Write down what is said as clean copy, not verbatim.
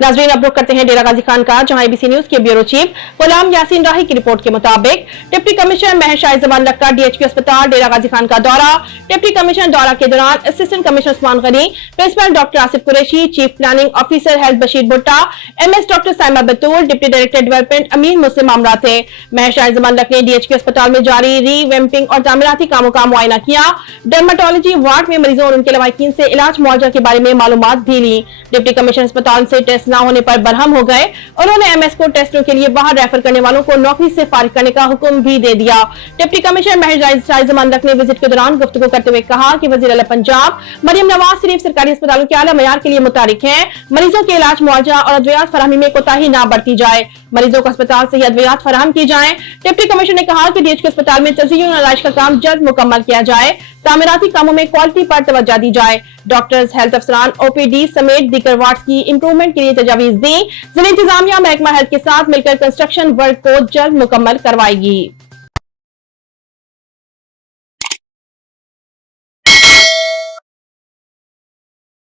नाजरीन, अब रुख करते हैं डेरा गाजी खान का, जहां एबीसी न्यूज के ब्यूरो चीफ गुलाम यासीन राही की रिपोर्ट के मुताबिक डिप्टी कमिश्नर महर शाह जमान लक्का डीएचक्यू अस्पताल डेरा गाजी खान का दौरा। डिप्टी कमिश्नर दौरा के दौरान assistant commissioner Usman Ghani, principal doctor Asif Qureshi, chief planning officer health Bashir Bhutta, MS doctor Saima Batool, deputy director development Amir Muslim आमरा थे। महर शाह जमान लक्का ने डीएचक्यू अस्पताल में जारी रीवैम्पिंग और तामीराती कामों का मुआयना किया। डर्माटोलॉजी वार्ड में मरीजों और उनके लवाहिकीन से इलाज मुआवजा के बारे में मालूमात भी ली। डिप्टी कमिश्नर अस्पताल से टेस्ट न होने पर बरहम हो गए। उन्होंने एमएस को टेस्टों के लिए बाहर रेफर करने वालों को नौकरी से फारिग करने का हुक्म भी दे दिया। डिप्टी कमिश्नर महर शाह जमान लक्का ने विजिट के दौरान गुफ्तगू करते हुए कहा कि वजीर आला पंजाब मरियम नवाज शरीफ सरकारी अस्पतालों के आला मयार के लिए मुतारिक हैं। मरीजों के इलाज मुआवजा और अद्वियात फराहमी में कोताही न बरती जाए। मरीजों को अस्पताल से ही अद्वियात फराहम की जाए। डिप्टी कमिश्नर ने कहा कि डीएचक्यू अस्पताल में तज़य्युन और इलाज का काम जल्द मुकम्मल किया जाए। तामीराती कामों में क्वालिटी पर तवज्जो दी जाए। डॉक्टर्स, हेल्थ अफसरान, ओपीडी समेत दीगर वार्ड की इंप्रूवमेंट के लिए तजावीज दी। जिला इंतजामिया महकमा हेल्थ के साथ मिलकर कंस्ट्रक्शन वर्क को जल्द मुकम्मल करवाएगी।